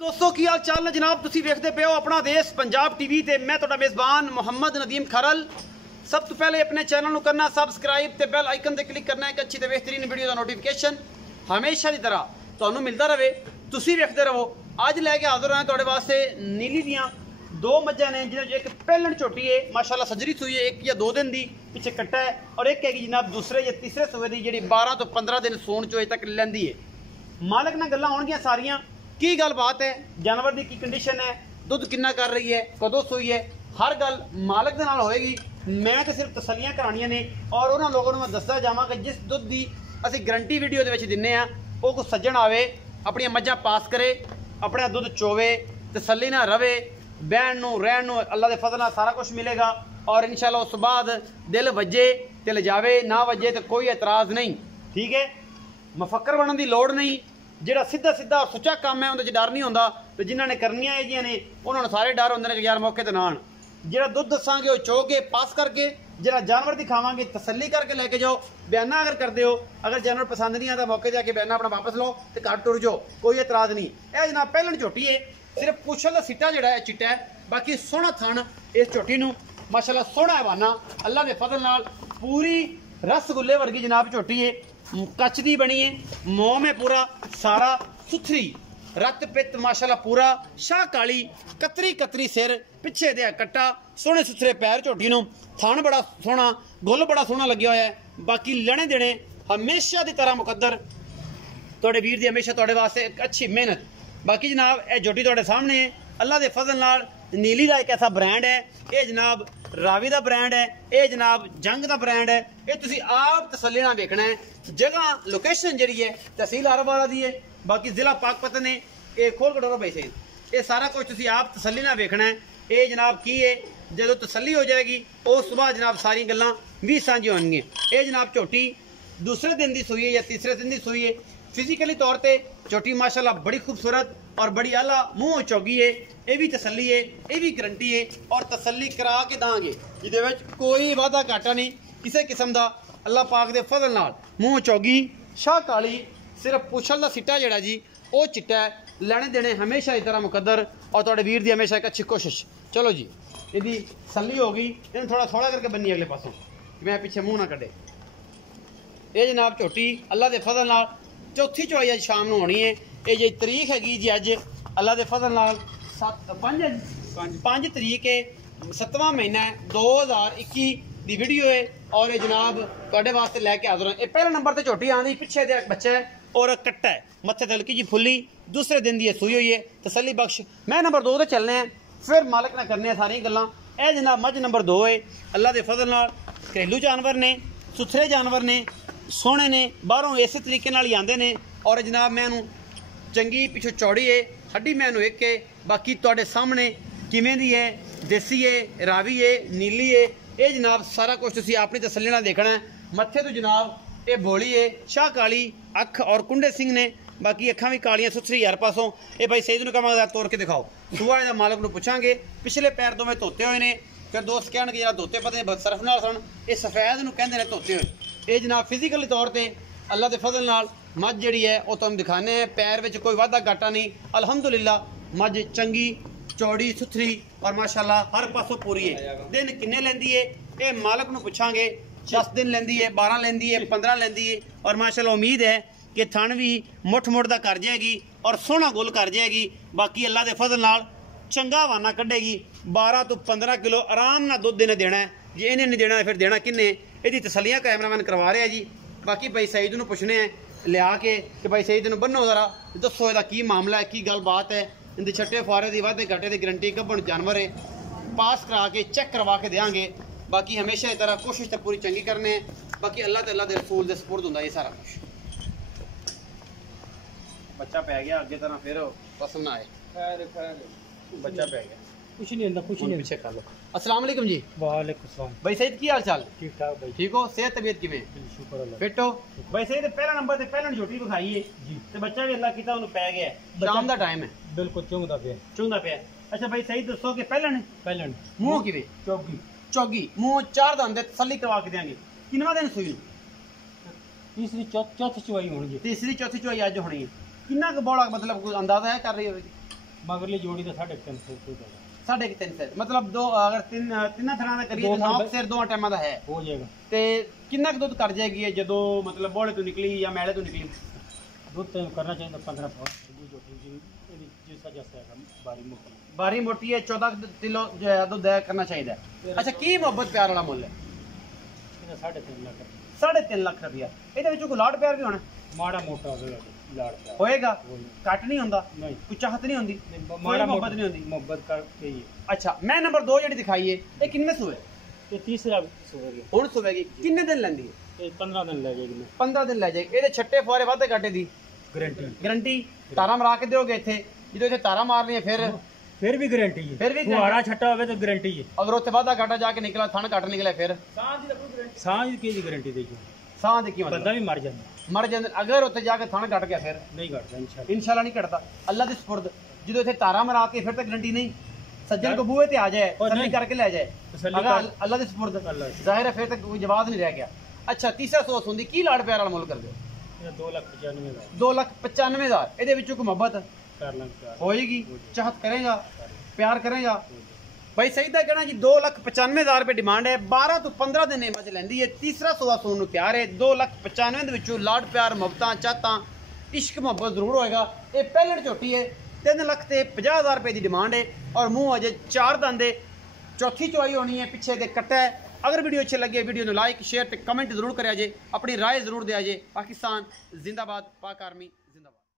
दोस्तों की हाल चाल है जनाब। तुसी देखते पे हो अपना देश पंजाब टीवी ते मैं तुहाडा मेज़बान मोहम्मद नदीम खरल। सब तो पहले अपने चैनल को करना सबसक्राइब ते बेल आइकन ते क्लिक करना एक अच्छी ते बेहतरीन वीडियो का नोटिफिकेशन हमेशा की तरह तुहानू मिलता रहे। तुसी देखते रहो। अज लैके हाजिर हैं तुहाडे वास्ते नीली दियां दो मज्जां ने जिन्हें एक पहलन झोटी है माशाल्लाह सजरी सूई है, एक या 2 दिन की पिछे कट्टा है, और एक हैगी जनाब दूसरे या तीसरे सूए की जी 12 तो 15 दिन सूण चो तक लैंदी है। मालक नाल गल्लां होणगियां सारियां की गल बात है, जानवर की कंडीशन है, दुध कितना कर रही है, कदों सूई है, हर गल मालक दे नाल होएगी। मैं तो सिर्फ तसलियां करानियां ने और उन्होंने लोगों को मैं दसदा जावां कि जिस दुध की असीं गारंटी वीडियो दे विच दिन्ने आ वो कोई सज्जन आवे अपनी मज्जां पास करे, अपना दुध चोवे, तसल्ली नाल रवे, बहन नूं रहण नूं अल्लाह दे फज़ल नाल सारा कुछ मिलेगा। और इंशाल्लाह उस बाद दिल वजे ते लजावे, ना वजे तो कोई एतराज़ नहीं। ठीक है, मफक्कर बनने की लोड़ नहीं। ਜਿਹੜਾ ਸਿੱਧਾ ਸਿੱਧਾ ਸੁੱਚਾ ਕੰਮ ਹੈ ਉਹਦੇ 'ਚ ਡਰ ਨਹੀਂ ਹੁੰਦਾ ਤੇ ਜਿਨ੍ਹਾਂ ਨੇ ਕਰਨੀਆਂ ਇਹ ਜੀਆਂ ਨੇ ਉਹਨਾਂ ਨੂੰ ਸਾਰੇ ਡਰ ਹੁੰਦੇ ਨੇ ਕਿ ਯਾਰ ਮੌਕੇ ਤੇ ਨਾ ਆਣ। ਜਿਹੜਾ ਦੁੱਧ ਦੱਸਾਂਗੇ ਉਹ ਚੋ ਕੇ ਪਾਸ ਕਰਕੇ, ਜਿਹੜਾ ਜਾਨਵਰ ਦਿਖਾਵਾਂਗੇ ਤਸੱਲੀ ਕਰਕੇ ਲੈ ਕੇ ਜਾਓ। ਬਿਆਨਾ ਅਗਰ ਕਰਦੇ ਹੋ, ਅਗਰ ਜਾਨਵਰ ਪਸੰਦ ਨਹੀਂ ਆਉਂਦਾ ਮੌਕੇ 'ਤੇ ਆ ਕੇ ਬਿਆਨਾ ਆਪਣਾ ਵਾਪਸ ਲਓ ਤੇ ਘਰ ਟੁਰ ਜਾਓ, ਕੋਈ ਇਤਰਾਜ਼ ਨਹੀਂ। ਇਹ ਜਨਾਬ ਪਹਿਲਣ ਝੋਟੀ ਹੈ, ਸਿਰਫ ਪੁੱਛਲ ਦਾ ਸਿੱਟਾ ਜਿਹੜਾ ਹੈ ਚਿੱਟਾ ਹੈ, ਬਾਕੀ ਸੋਹਣਾ ਥਣ ਇਸ ਝੋਟੀ ਨੂੰ ਮਾਸ਼ਾਅੱਲਾ ਸੋਹਣਾ ਹਵਾਨਾ ਅੱਲਾ ਦੇ ਫਜ਼ਲ ਨਾਲ पूरी रसगुल्ले वर्गी जनाब झोटी है, कच दी बनी है, मोम है पूरा सारा सुथरी, रत पित माशाल्लाह पूरा, शाह काली, कतरी कतरी सिर, पिछे दे कट्टा, सोहने सुथरे पैर झोटी नूं, थान बड़ा सोहना, गुल बड़ा सोहना लग्या होया है। बाकी लेने देने हमेशा की तरह मुकद्दर तुहाडे वीर दी हमेशा तुहाडे वास्ते एक अच्छी मेहनत। बाकी जनाब यह झोटी तुहाडे सामने है, अल्लाह दे फजल नाल नीली का एक ऐसा ब्रांड है, ये जनाब रावी का ब्रांड है, ये जनाब जंग का ब्रांड है। ये तुसी आप तसल्ली नाल देखना है। जगह लोकेशन जी है तहसील अरवाला दी है, बाकी जिला पाकपतन है। ये खोल कटोरा भाई सही, ये सारा कुछ तुसी आप तसल्ली नाल देखना है। ये जनाब की है, जो तसल्ली हो जाएगी उस बाद जनाब सारी गल्लां भी सांझी होणगियां। ये जनाब झोटी दूसरे दिन की सूई है या तीसरे दिन की सूई है। फिजिकली तौर पर झोटी माशाल्लाह बड़ी खूबसूरत और बड़ी आला मूँह चौगी है। ये भी तसल्ली है, ये भी गारंटी है और तसल्ली करा के दांगे, जिहदे विच कोई वादा घाटा नहीं किसी किस्म का। अल्लाह पाक दे फजल नाल मूँह चौगी, शाह काली, सिर्फ पुछल दा सिट्टा जिहड़ा जी वो चिट्टा है। लेने देने हमेशा इस तरह मुकद्दर और तुहाडे वीर दी हमेशा एक अच्छी कोशिश। चलो जी, इहदी तसल्ली हो गई, इन्हें थोड़ा थोड़ा करके बन्नी अगले पासों, मैं पिछे मूँह ना कड्डे। ये जनाब झोटी अल्लाह दे फजल नाल चौथी चौई अज शाम नूं होनी है। ये जी तरीक हैगी जी अज अल्लाह दे फजल नाल 5 तरीक है, 7वां महीना है 2021 की वीडियो है। और ये जनाब तुहाडे वास्ते लैके हाज़र हैं। पहले नंबर पर झोटी आँदी, पिछे दे बच्चा है और कट्टा है, मत्थे ते हल्की जी फुल्ली, दूसरे दिन की सूई हुई है, तसल्ली बख्श। मैं नंबर 2 ते चलने हैं, फिर मालक ने करने सारी गल्लां। यह जनाब मझ नंबर 2 है, अल्लाह के फजल नाल घरेलू जानवर ने, सुथरे जानवर ने, सोहने ने, बाहरों इस तरीके नाल ही आंदे ने। और जनाब मैं चंगी पिछों चौड़ी है, हड्डी मैनू एक है। बाकी तुहाडे सामने किवें दी है, देसी है, रावी है, नीली है, ये जनाब सारा कुछ तुसीं अपनी तसल्ली नाल देखना है। मत्थे तो जनाब ये बोली है, शाह काली अख और कुंडे सिंह ने, बाकी अखां भी कालियां सुथरी हर पासों। ये भाई सईद नूं कहांगा तोड़ के दिखाओ, सूआ इहदा मालक नूं पुछांगे। पिछले पैर दोवें धोते हुए ने, फिर दोस्त कहणगे यार धोते पते सरफ नाल सन, ये सफेद नूं कहंदे ने धोते हुए। ये जनाब फिजिकली तौर पर अल्लाह के फजल नाल मझ जिहड़ी है वो तुहानूं दिखाने हैं। पैर विच कोई वाधा घाटा नहीं, अल्हम्दुलिल्लाह मझ चंगी चौड़ी सुथरी और माशाल्लाह हर पासों पूरी है। दिन किन्ने लैंदी है ये मालक नूं पुछांगे। 10 दिन लैंदी है, 12 लैंदी है, 15 लैंदी है। और माशाल्लाह उम्मीद है कि थण भी मुठ मुठ दा कर जाएगी और सोहना गुल कर जाएगी। बाकी अल्लाह के फजल नाल चंगा हवाना कढ़ेगी। 12 तो 15 किलो आराम नाल दुध इन्हें देना है। जे इन्हें नहीं देना फिर देना किन्ने? इहदी तसल्लियां कैमरामैन करवा रहे हैं जी। बाकी भाई सईद नूं पुछने हैं लिया के कि भाई सईद नूं बन्नो जरा, दसो इहदा की मामला है, की गल बात है। इनके छट्टे फारे की वाधे घाटे की गारंटी गब्बन जानवर है, पास करा के चेक करवा के देंगे। बाकी हमेशा इस तरह कोशिश तो पूरी चंगी करने। बाकी अल्लाह ते अल्लाह दे रसूल दे सपुर्द हुंदा ये सारा कुछ। बच्चा पै गया अगे तरह फिर पसंद ना आए, बच्चा पै गया, कुछ नहीं होता, कुछ नहीं। पीछे कर लो। अस्सलाम वालेकुम जी। वालेकुम सलाम। भाई सईद की हाल चाल? ठीक ठाक भाई। ठीक हो? सेहत तबीयत किवें? शुक्र अल्लाह। फिट हो? भाई सईद पहला नंबर ते पहलन झोटी विखाई है जी, ते बच्चा भी अल्लाह कीता उन्हें पै गया। शाम दा टाइम है, बिल्कुल चुंगदा पे चुंगदा पे। अच्छा भाई सईद दसो कि पहलन पहलन मुंह किवें? चौकी चौगी मुंह 4 दंद तसल्ली करवा के देंगे। किनवा दिन सूई? तीसरी चौथी चुवाई होनी जी। तीसरी चौथी चुवाई अज होनी है। किन्ना क बड़ा मतलब कोई अंदाजा है कर रही होगी? मगरली जोड़ी तो 350 रुपये का 3.5 मतलब दो अगर ਤਿੰਨਾਂ ਥਣਾ ਦਾ ਕਰੀਏ ਤਾਂ 9 ਸਿਰ ਦੋਵਾਂ ਟਾਈਮਾਂ ਦਾ ਹੈ हो जाएगा। ਤੇ ਕਿੰਨਾ ਕੁ ਦੁੱਧ ਕਰ ਜਾਏਗੀ ਇਹ ਜਦੋਂ ਮਤਲਬ ਬੋਲੇ ਤੋਂ ਨਿਕਲੀ ਜਾਂ ਮੈਲੇ ਤੋਂ ਨਿਕਲੀ? दूध तो करना चाहिए तो 15 जोड़ी जैसा जैसा है बारी मोटी ਬਾਰੀ ਮੋਟੀ ਹੈ 14 ਕਿਲੋ ਜੋ ਹੈ ਦੁੱਧ ਹੈ ਕਰਨਾ ਚਾਹੀਦਾ ਹੈ। ਅੱਛਾ ਕੀ ਮੁਹੱਬਤ ਪਿਆਰ ਵਾਲਾ ਮੁੱਲ ਹੈ? 3.5 लाख 3.5 ਲੱਖ ਰੁਪਇਆ। ਇਹਦੇ ਵਿੱਚ ਕੋਈ ਲਾਡ ਪਿਆਰ ਵੀ ਹੋਣਾ? माड़ा मोटा होगा लाड़ प्यार ਹੋਏਗਾ, ਘੱਟ ਨਹੀਂ ਹੁੰਦਾ, नहीं ਕੋਈ ਚਾਹਤ ਨਹੀਂ ਹੁੰਦੀ, माड़ा ਕੋਈ ਮੁਹੱਬਤ ਨਹੀਂ ਹੁੰਦੀ। मोहब्बत करके ही ਅੱਛਾ ਮੈਂ ਨੰਬਰ 2 ਜਿਹੜੀ ਦਿਖਾਈ ਹੈ ਇਹ ਕਿੰਨੇ ਸੂਏ? ये तीसरा सुबह ਹੁਣ ਸੂਵੇਗੀ ਕਿੰਨੇ ਦਿਨ ਲੈਂਦੀ ਹੈ? ये 15 दिन लगेगी 15 ਦਿਨ ਲੈ ਜਾਏਗੀ। ਇਹਦੇ ਛੱਟੇ ਫੁਆਰੇ ਵਾਧੇ ਘਾਟੇ ਦੀ गारंटी ਗਰੰਟੀ? ਤਾਰਾਂ ਮਰਾ ਕੇ ਦਿਓਗੇ ਇੱਥੇ? ਜਦੋਂ ਇੱਥੇ ਤਾਰਾਂ ਮਾਰਨੀਆਂ फिर भी गारंटी है फिर भी फुहारा छट्टा होवे तो गारंटी है ਅਗਰ ਉੱਥੇ ਵਾਧਾ ਘਾਟਾ ਜਾ ਕੇ ਨਿਕਲਾ ਥਣ ਘੱਟ ਨਿਕਲੇ ਫਿਰ सांझ की जी गारंटी देगी ਸਾਹ ਦੀ ਕੀ बंदा ਮਤਲਬ? भी मर जाता ਮਰ ਜਾਂਦੇ ਅਗਰ ਉੱਥੇ ਜਾ ਕੇ ਥਣ ਘੱਟ ਗਿਆ ਫਿਰ नहीं घटता इंशाल्लाह ਇਨਸ਼ਾਅੱਲਾ ਨਹੀਂ ਘਟਦਾ। ਅੱਲਾ ਦੇ ਸਪੁਰਦ ਜਦੋਂ ਇੱਥੇ ਤਾਰਾਂ ਮਰਾਤੀ ਫਿਰ ਤਾਂ ਗਰੰਟੀ ਨਹੀਂ। ਸੱਜਣ ਕੋ ਬੂਹੇ ਤੇ ਆ ਜਾਏ ਉਹ ਤਸੱਲੀ ਨਹੀਂ। ਕਰਕੇ ਲੈ ਜਾਏ ਤਸੱਲੀ ਅਗਰ ਕਰ- ਅੱਲਾ ਦੇ ਸਪੁਰਦ ਅੱਲਾ ਦੀ। ਜ਼ਾਹਿਰ ਹੈ ਫਿਰ ਤੱਕ ਕੋਈ ਜਵਾਬ ਨਹੀਂ ਰਹਿ ਗਿਆ। ਅੱਛਾ ਤੀਸਰਾ ਸੋਚ ਹੁੰਦੀ ਕੀ ਲਾੜ ਪਿਆਰ ਵਾਲਾ ਮੁੱਲ ਕਰਦੇ ਹੋ? ये 2,95,000 2,95,000 ਇਹਦੇ ਵਿੱਚੋਂ ਕੋਈ ਮੁਹੱਬਤ कर लंग प्यार ਹੋਏਗੀ? ਚਾਹਤ ਕਰੇਗਾ, ਪਿਆਰ ਕਰੇਗਾ? ਭਾਈ ਸਹੀ ਤਾਂ ਕਹਿਣਾ ਜੀ 2,95,000 ਰੁਪਏ ਡਿਮਾਂਡ ਹੈ। 12 ਤੋਂ 15 ਦਿਨ ਇਹ ਮੱਝ ਲੈਂਦੀ ਹੈ। ਤੀਸਰਾ ਸੋਆ ਸੋਨ ਨੂੰ ਤਿਆਰ ਹੈ। 2,95,000 ਦੇ ਵਿੱਚੋਂ ਲਾਡ ਪਿਆਰ ਮੁਹੱਬਤਾਂ ਚਾਹਤਾਂ ਇਸ਼ਕ ਮੁਹੱਬਤ ਜ਼ਰੂਰ ਹੋਏਗਾ। ਇਹ ਪਹਿਲਣ ਝੋਟੀ ਹੈ। 3,50,000 ਰੁਪਏ ਦੀ ਡਿਮਾਂਡ ਹੈ ਔਰ ਮੂੰਹ ਅਜੇ 4 ਦੰਦ ਹੈ। ਚੌਥੀ ਚੁਆਈ ਹੋਣੀ ਹੈ, ਪਿੱਛੇ ਦੇ ਕੱਟਾ ਹੈ। अगर वीडियो अच्छी लगे वीडियो को लाइक शेयर ते कमेंट जरूर करिया जे, अपनी राय जरूर दिया जे। पाकिस्तान जिंदाबाद, पाक आर्मी।